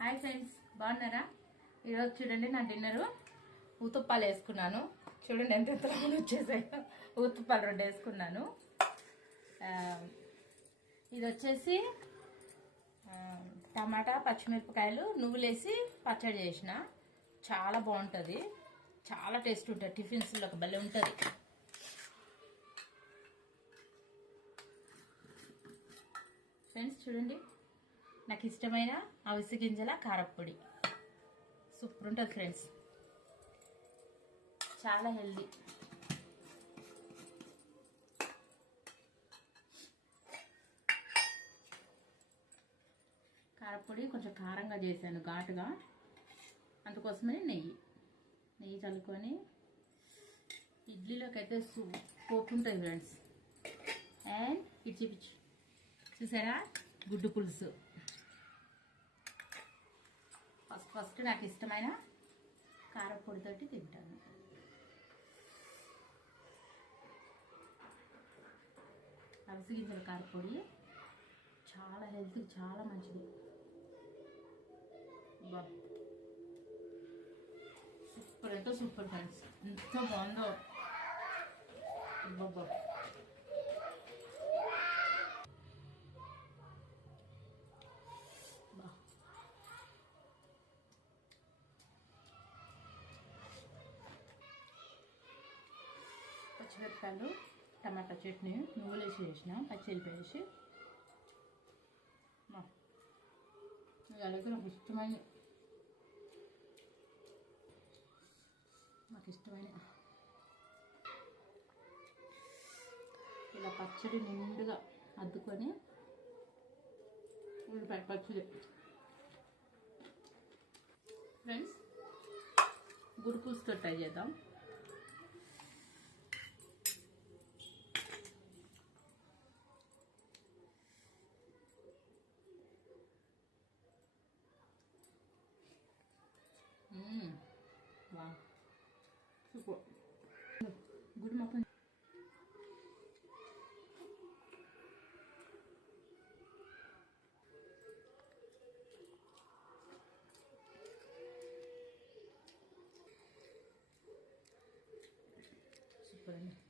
Hi friends, బాగున్నారా? ఈరోజు చూడండి నా డిన్నరు ఊతుప్పాలు వేసుకున్నాను. చూడండి ఎంత రౌండ్ వచ్చేసాయో. ఊతుప్పాలు 2 వేసుకున్నాను. ఇది వచ్చేసి టమాటా, పచ్చిమిరపకాయలు, నువ్వులేసి పచ్చడి చేసిన. చాలా బాగుంటుంది, చాలా టేస్ట్ ఉంటుంది. టిఫిన్స్లో ఒక భలే ఉంటుంది. ఫ్రెండ్స్ చూడండి, నాకు ఇష్టమైన అవిసె గింజల కారప్పొడి సూపర్ ఉంటుంది ఫ్రెండ్స్, చాలా హెల్దీ. కారప్పొడి కొంచెం కారంగా చేశాను, ఘాటుగా, అందుకోసమని నెయ్యి చల్లుకొని ఇడ్లీలోకి అయితే సూపర్ ఉంటుంది ఫ్రెండ్స్. అండ్ పిచ్చి చూసారా, గుడ్డు పులుసు. ఫస్ట్ నాకు ఇష్టమైన కారప్పొడితోటి తింటాను. అవిసె గింజల కారప్పొడి చాలా హెల్త్కి చాలా మంచిది. సూపర్ అయితే సూపర్ ఫ్రెండ్స్, ఎంత బాగుందో. పచ్చిమిరపకాయలు, టమాటా చట్నీ, నువ్వులేసి చేసిన, పచ్చిమిరపకాయలు వేసి. అలాగే నాకు ఇష్టమైన ఇలా పచ్చడి నిండుగా అద్దుకొని, ఉల్లిపాయ పచ్చడి. ఫ్రెండ్స్ గుడ్డు పులుసుతో ట్రై చేద్దాం. Wow, super. Good makan. Super.